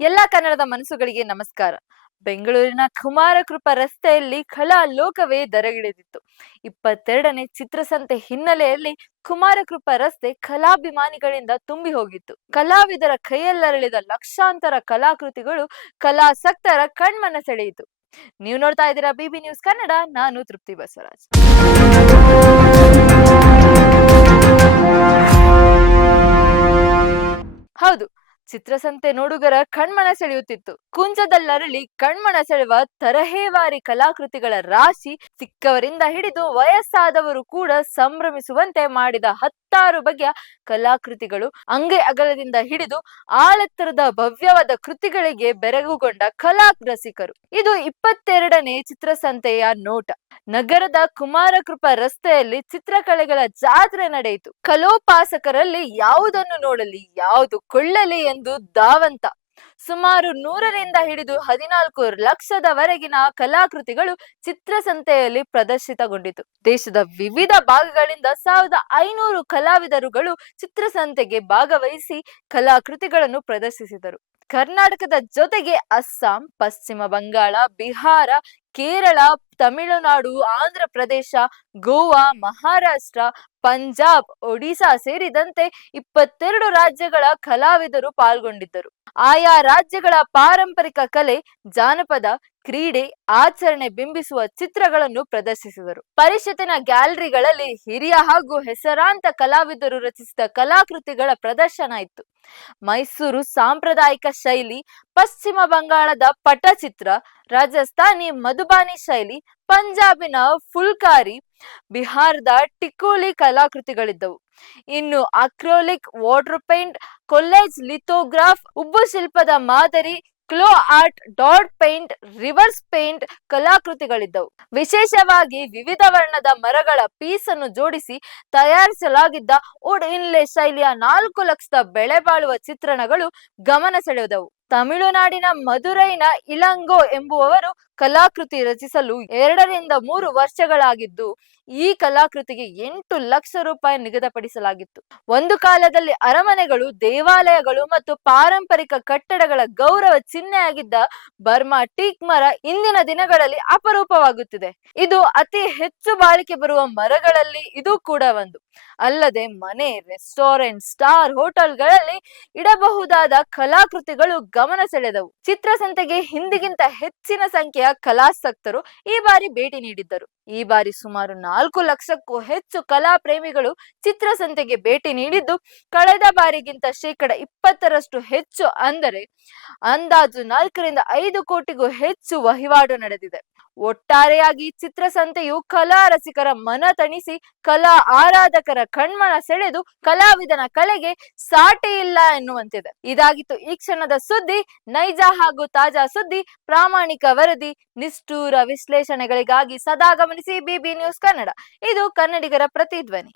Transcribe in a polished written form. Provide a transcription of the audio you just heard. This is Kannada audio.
ಎಲ್ಲ ಕನ್ನಡದ ಮನಸ್ಸುಗಳಿಗೆ ನಮಸ್ಕಾರ. ಬೆಂಗಳೂರಿನ ಕುಮಾರಕೃಪಾ ರಸ್ತೆಯಲ್ಲಿ ಕಲಾ ಲೋಕವೇ ದರಗಿಳಿದಿತ್ತು. 22ನೇ ಚಿತ್ರಸಂತೆ ಹಿನ್ನೆಲೆಯಲ್ಲಿ ಕುಮಾರಕೃಪಾ ರಸ್ತೆ ಕಲಾಭಿಮಾನಿಗಳಿಂದ ತುಂಬಿ ಹೋಗಿತ್ತು. ಕಲಾವಿದರ ಕೈಯಲ್ಲರಳಿದ ಲಕ್ಷಾಂತರ ಕಲಾಕೃತಿಗಳು ಕಲಾಸಕ್ತರ ಕಣ್ಮನ ಸೆಳೆಯಿತು. ನೀವು ನೋಡ್ತಾ ಇದ್ದೀರಾ ಬಿಬಿ ನ್ಯೂಸ್ ಕನ್ನಡ. ನಾನು ತೃಪ್ತಿ ಬಸವರಾಜ್. ಹೌದು, ಚಿತ್ರಸಂತೆ ನೋಡುಗರ ಕಣ್ಮನ ಸೆಳೆಯುತ್ತಿತ್ತು. ಕುಂಚದಲ್ಲರಳಿ ಕಣ್ಮನ ಸೆಳೆಯುವ ತರಹೇವಾರಿ ಕಲಾಕೃತಿಗಳ ರಾಶಿ ಚಿಕ್ಕವರಿಂದ ಹಿಡಿದು ವಯಸ್ಸಾದವರು ಕೂಡ ಸಂಭ್ರಮಿಸುವಂತೆ ಮಾಡಿದ ಹತ್ತಾರು ಬಗೆಯ ಕಲಾಕೃತಿಗಳು, ಅಂಗೈ ಅಗಲದಿಂದ ಹಿಡಿದು ಆಳೆತ್ತರದ ಭವ್ಯವಾದ ಕೃತಿಗಳಿಗೆ ಬೆರಗುಗೊಂಡ ಕಲಾ ರಸಿಕರು. ಇದು 22ನೇ ಚಿತ್ರಸಂತೆಯ ನೋಟ. ನಗರದ ಕುಮಾರಕೃಪಾ ರಸ್ತೆಯಲ್ಲಿ ಚಿತ್ರಕಲೆಗಳ ಜಾತ್ರೆ ನಡೆಯಿತು. ಕಲೋಪಾಸಕರಲ್ಲಿ ಯಾವುದನ್ನು ನೋಡಲಿ, ಯಾವುದು ಕೊಳ್ಳಲಿ ಎಂದು ಧಾವಂತ. ಸುಮಾರು 100ರಿಂದ ಹಿಡಿದು 14 ಲಕ್ಷದವರೆಗಿನ ಕಲಾಕೃತಿಗಳು ಚಿತ್ರಸಂತೆಯಲ್ಲಿ ಪ್ರದರ್ಶಿತಗೊಂಡಿತು. ದೇಶದ ವಿವಿಧ ಭಾಗಗಳಿಂದ 1500 ಕಲಾವಿದರುಗಳು ಚಿತ್ರಸಂತೆಗೆ ಭಾಗವಹಿಸಿ ಕಲಾಕೃತಿಗಳನ್ನು ಪ್ರದರ್ಶಿಸಿದರು. ಕರ್ನಾಟಕದ ಜೊತೆಗೆ ಅಸ್ಸಾಂ, ಪಶ್ಚಿಮ ಬಂಗಾಳ, ಬಿಹಾರ, ಕೇರಳ, ತಮಿಳುನಾಡು, ಆಂಧ್ರ ಪ್ರದೇಶ, ಗೋವಾ, ಮಹಾರಾಷ್ಟ್ರ, ಪಂಜಾಬ್, ಒಡಿಶಾ ಸೇರಿದಂತೆ 22 ರಾಜ್ಯಗಳ ಕಲಾವಿದರು ಪಾಲ್ಗೊಂಡಿದ್ದರು. ಆಯಾ ರಾಜ್ಯಗಳ ಪಾರಂಪರಿಕ ಕಲೆ, ಜಾನಪದ, ಕ್ರೀಡೆ, ಆಚರಣೆ ಬಿಂಬಿಸುವ ಚಿತ್ರಗಳನ್ನು ಪ್ರದರ್ಶಿಸಿದರು. ಪರಿಷತ್ತಿನ ಗ್ಯಾಲರಿಗಳಲ್ಲಿ ಹಿರಿಯ ಹಾಗೂ ಹೆಸರಾಂತ ಕಲಾವಿದರು ರಚಿಸಿದ ಕಲಾಕೃತಿಗಳ ಪ್ರದರ್ಶನ ಇತ್ತು. ಮೈಸೂರು ಸಾಂಪ್ರದಾಯಿಕ ಶೈಲಿ, ಪಶ್ಚಿಮ ಬಂಗಾಳದ ಪಟಚಿತ್ರ, ರಾಜಸ್ಥಾನಿ ಮಧುಬಾನಿ ಶೈಲಿ, ಪಂಜಾಬಿನ ಫುಲ್ಕಾರಿ, ಬಿಹಾರದ ಟಿಕೋಲಿ ಕಲಾಕೃತಿಗಳಿದ್ದವು. ಇನ್ನು ಅಕ್ರೋಲಿಕ್, ವಾಟರ್ ಪೇಂಟ್, ಕೊಲ್ಲೇಜ್ ಲಿಥೋಗ್ರಾಫ್, ಉಬ್ಬು ಶಿಲ್ಪದ ಮಾದರಿ, claw art, dot paint, reverse paint ಕಲಾಕೃತಿಗಳಿದ್ದವು. ವಿಶೇಷವಾಗಿ ವಿವಿಧ ವರ್ಣದ ಮರಗಳ ಪೀಸನ್ನು ಜೋಡಿಸಿ ತಯಾರಿಸಲಾಗಿದ್ದ ವುಡ್ ಇನ್ಲೇ ಶೈಲಿಯ 4 ಲಕ್ಷದ ಬೆಳೆ ಬಾಳುವ ಚಿತ್ರಣಗಳು ಗಮನ ಸೆಳೆದವು. ತಮಿಳುನಾಡಿನ ಮದುರೈನ ಇಳಂಗೋ ಎಂಬುವವರು ಕಲಾಕೃತಿ ರಚಿಸಲು 2ರಿಂದ 3 ವರ್ಷಗಳಾಗಿದ್ದು, ಈ ಕಲಾಕೃತಿಗೆ 8 ಲಕ್ಷ ರೂಪಾಯಿ ನಿಗದಿಪಡಿಸಲಾಗಿತ್ತು. ಒಂದು ಕಾಲದಲ್ಲಿ ಅರಮನೆಗಳು, ದೇವಾಲಯಗಳು ಮತ್ತು ಪಾರಂಪರಿಕ ಕಟ್ಟಡಗಳ ಗೌರವ ಚಿಹ್ನೆಯಾಗಿದ್ದ ಬರ್ಮಾ ಟೀಕ್ ಮರ ಇಂದಿನ ದಿನಗಳಲ್ಲಿ ಅಪರೂಪವಾಗುತ್ತಿದೆ. ಇದು ಅತಿ ಹೆಚ್ಚು ಬಾಳಿಕೆ ಬರುವ ಮರಗಳಲ್ಲಿ ಇದು ಕೂಡ ಒಂದು. ಅಲ್ಲದೆ ಮನೆ, ರೆಸ್ಟೋರೆಂಟ್, ಸ್ಟಾರ್ ಹೋಟೆಲ್ಗಳಲ್ಲಿ ಇಡಬಹುದಾದ ಕಲಾಕೃತಿಗಳು ಗಮನ ಸೆಳೆದವು. ಚಿತ್ರಸಂತೆಗೆ ಹಿಂದಿಗಿಂತ ಹೆಚ್ಚಿನ ಸಂಖ್ಯೆಯ ಕಲಾಸಕ್ತರು ಈ ಬಾರಿ ಭೇಟಿ ನೀಡಿದ್ದರು. ಈ ಬಾರಿ ಸುಮಾರು 4 ಲಕ್ಷಕ್ಕೂ ಹೆಚ್ಚು ಕಲಾ ಪ್ರೇಮಿಗಳು ಚಿತ್ರಸಂತೆಗೆ ಭೇಟಿ ನೀಡಿದ್ದು, ಕಳೆದ ಬಾರಿಗಿಂತ 20% ಹೆಚ್ಚು, ಅಂದರೆ ಅಂದಾಜು 4ರಿಂದ 5 ಕೋಟಿಗೂ ಹೆಚ್ಚು ವಹಿವಾಟು ನಡೆದಿದೆ. ಒಟ್ಟಾರೆಯಾಗಿ ಚಿತ್ರಸಂತೆಯು ಕಲಾ ರಸಿಕರ ಮನ ತಣಿಸಿ, ಕಲಾ ಆರಾಧಕರ ಕಣ್ಮನ ಸೆಳೆದು, ಕಲಾವಿದನ ಕಲೆಗೆ ಸಾಟಿ ಇಲ್ಲ ಎನ್ನುವಂತಿದೆ. ಇದಾಗಿತ್ತು ಈ ಕ್ಷಣದ ಸುದ್ದಿ. ನೈಜ ಹಾಗೂ ತಾಜಾ ಸುದ್ದಿ, ಪ್ರಾಮಾಣಿಕ ವರದಿ, ನಿಷ್ಠೂರ ವಿಶ್ಲೇಷಣೆಗಳಿಗಾಗಿ ಸದಾ ಗಮನಿಸಿ ಬಿಬಿ ನ್ಯೂಸ್ ಕನ್ನಡ. ಇದು ಕನ್ನಡಿಗರ ಪ್ರತಿಧ್ವನಿ.